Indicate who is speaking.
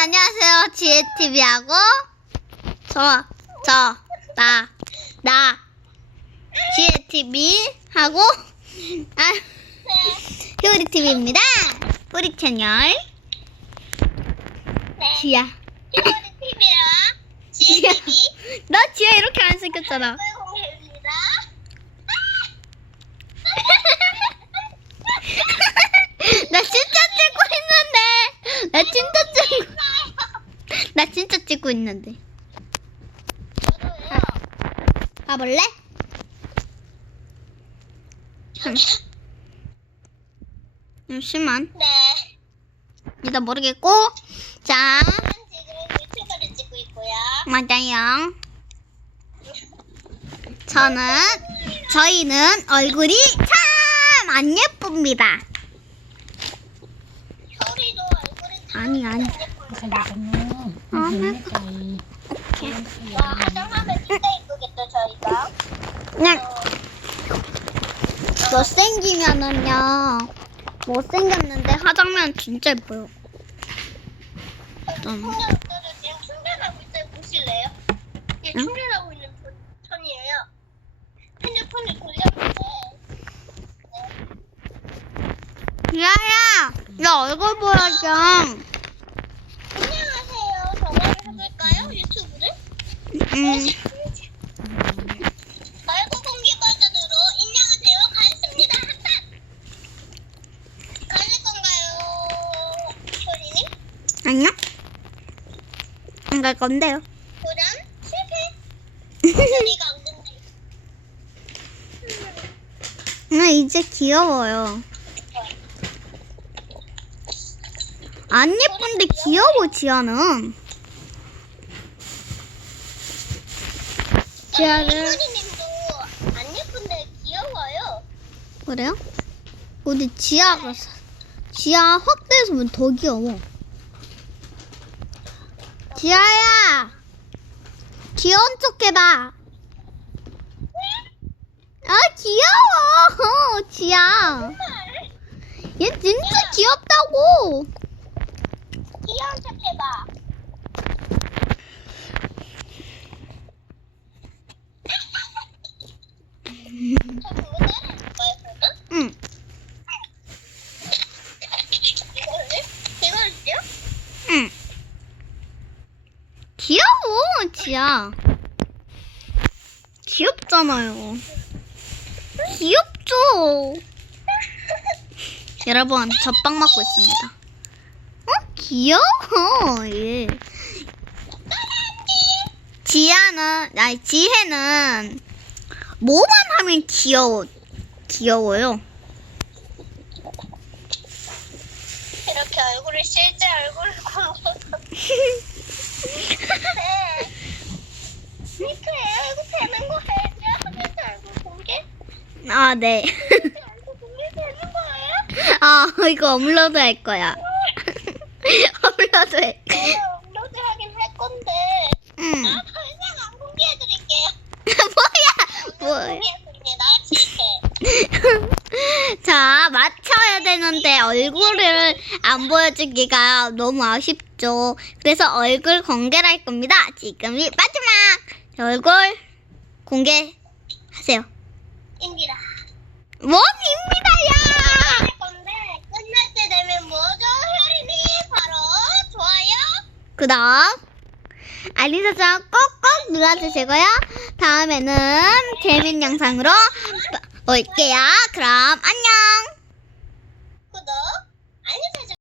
Speaker 1: 안녕하세요. 지혜TV하고, 저, 저, 나, 나, 지혜TV하고, 아, 효리TV입니다. 우리 채널,
Speaker 2: 네.
Speaker 1: 지야.
Speaker 2: 희머리 TV와
Speaker 1: 지야.
Speaker 2: 지혜TV
Speaker 1: 너 지야 이렇게 안 생겼잖아.
Speaker 2: 공개입니다.
Speaker 1: 나 진짜 찍고 있는데. 나 진짜 찍고, 나 진짜 찍고 있는데. 가볼래? 잠시만.
Speaker 2: 네.
Speaker 1: 일단 모르겠고. 자,
Speaker 2: 저는 지금 유튜브를 찍고 있고요.
Speaker 1: 맞아요. 저는, 저희는 얼굴이 참 안 예쁩니다.
Speaker 2: 효리도 얼굴이 참
Speaker 1: 아니, 아니.
Speaker 2: 예쁩니다.
Speaker 1: 아,
Speaker 2: 와, 화장하면 진짜 이쁘겠다, 저희가.
Speaker 1: 그냥, 못생기면은요. 못생겼는데 화장면 진짜 예뻐요. 음.
Speaker 2: 충전, 지금 충전하고 있어요. 보실래요? 예,
Speaker 1: 응?
Speaker 2: 충전하고 있는 편- 편이에요. 핸드폰을 돌렸는데.
Speaker 1: 야야, 나 얼굴 보여줘.
Speaker 2: 해볼까요? 유튜브를?
Speaker 1: 음,
Speaker 2: 얼굴 공개 버전으로 인양하세요. 가겠습니다. 한판. 가실 건가요? 소리님?
Speaker 1: 안녕? 안갈 건데요.
Speaker 2: 도전 실패. 소리가 안 된대.
Speaker 1: 나 이제 귀여워요. 안 예쁜데 귀여워, 지아는.
Speaker 2: 소리님도 안 예쁜데 귀여워요.
Speaker 1: 그래요? 근데 지아가, 사- 지아 확대해서 더 귀여워. 지아야! 귀여운 척 해봐. 아, 귀여워! 지아.
Speaker 2: 정말
Speaker 1: 얘 진짜 귀엽다고!
Speaker 2: 귀여운 척 해봐. 저 그거 따라해볼까요, 그러면?
Speaker 1: 응.
Speaker 2: 이거를? 이거를요?
Speaker 1: 응. 귀여워, 지아. 귀엽잖아요. 귀엽죠? 여러분, 젖빵 맞고 있습니다. 어? 귀여워, 얘. 지아는, 아니, 지혜는 뭐만 하면 귀여워, 귀여워요.
Speaker 2: 이렇게 얼굴을 실제 얼굴을
Speaker 1: 아, 네. 아, 이거 업로드 할 거야. 업로드 할 거야.
Speaker 2: 업로드 하긴 할 건데
Speaker 1: 응.
Speaker 2: 아더 이상 안 공개해드릴게요
Speaker 1: 뭐야, 뭐야.
Speaker 2: 공개했습니다 실패
Speaker 1: 자, 되는데 얼굴을 안 보여주기가 너무 아쉽죠. 그래서 얼굴 공개를 할 겁니다. 지금이 마지막 얼굴 공개하세요.
Speaker 2: 입니다
Speaker 1: 원입니다야.
Speaker 2: 할 건데 끝날 때 되면 뭐죠? 혜린이 바로 좋아요
Speaker 1: 구독, 알림 설정 꼭꼭 눌러주시고요. 다음에는 재밌는 영상으로 올게요. 그럼 안녕.